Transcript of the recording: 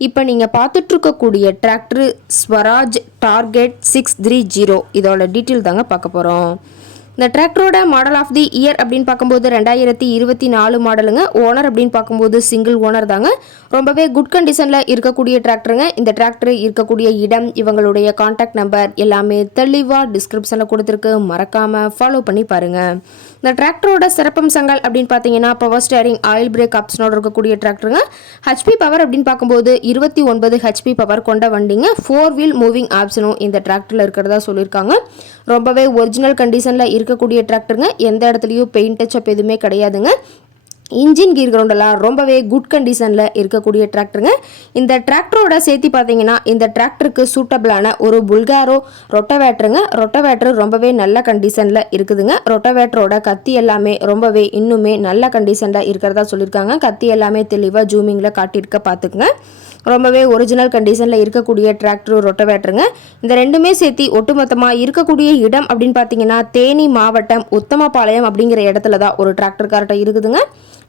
இப்போ நீங்கள் பார்த்துட்ருக்கக்கூடிய tractor Swaraj target six three zero இதோட டீட்டெயில் தாங்க பார்க்க போகிறோம் இந்த டிராக்டரோட மாடல் ஆஃப் தி இயர் அப்படின்னு பார்க்கும்போது ரெண்டாயிரத்தி இருபத்தி நாலு மாடலுங்க ஓனர் அப்படின்னு பார்க்கும்போது சிங்கிள் ஓனர் தாங்க. ரொம்பவே குட் கண்டிஷனில் இருக்கக்கூடிய டிராக்டருங்க இந்த டிராக்டர் இருக்கக்கூடிய இடம் இவங்களுடைய காண்டாக்ட் நம்பர் எல்லாமே தெளிவாக டிஸ்கிரிப்ஷனில் கொடுத்துருக்கு. மறக்காமல் ஃபாலோ பண்ணி பாருங்கள் இந்த டிராக்டரோட சிறப்பம்சங்கள் அப்படின்னு பார்த்தீங்கன்னா பவர் ஸ்டேரிங் ஆயில் பிரேக் ஆப்ஷனோட இருக்கக்கூடிய டிராக்டருங்க. ஹெச்பி பவர் அப்படின்னு பார்க்கும்போது இருபத்தி ஒன்பது ஹெச்பி பவர் கொண்ட வண்டிங்க. ஃபோர் வீல் மூவிங் ஆப்ஷனும் இந்த டிராக்டரில் இருக்கிறதா சொல்லியிருக்காங்க. ரொம்பவே ஒரிஜினல் கண்டிஷனில் இருக்கக்கூடிய டிராக்டருங்க. எந்த இடத்துலையும் பெயிண்ட் டச்சப் எதுவுமே கிடையாதுங்க. இன்ஜின் கீர் கிரவுண்டெல்லாம் ரொம்பவே குட் கண்டிஷனில் இருக்கக்கூடிய டிராக்டருங்க இந்த டிராக்டரோட சேர்த்து பார்த்தீங்கன்னா இந்த டிராக்டருக்கு சூட்டபிளான ஒரு புல்காரோ ரொட்டவேட்டருங்க ரொட்டவேட்டர் ரொம்பவே நல்ல கண்டிஷனில் இருக்குதுங்க. ரொட்டவேட்டரோட கத்தி எல்லாமே ரொம்பவே இன்னுமே நல்ல கண்டிஷனில் இருக்கிறதா சொல்லியிருக்காங்க. கத்தி எல்லாமே தெளிவாக ஜூமிங்கில் காட்டியிருக்க பார்த்துக்குங்க. ரொம்பவே ஒரிஜினல் கண்டிஷனில் இருக்கக்கூடிய டிராக்டர் ரொட்டவேட்டருங்க இந்த ரெண்டுமே சேர்த்து ஒட்டுமொத்தமாக இருக்கக்கூடிய இடம் அப்படின்னு பார்த்தீங்கன்னா தேனி மாவட்டம் உத்தமபாளையம் அப்படிங்கிற இடத்துல தான் ஒரு டிராக்டர் கார்ட்டை இருக்குதுங்க.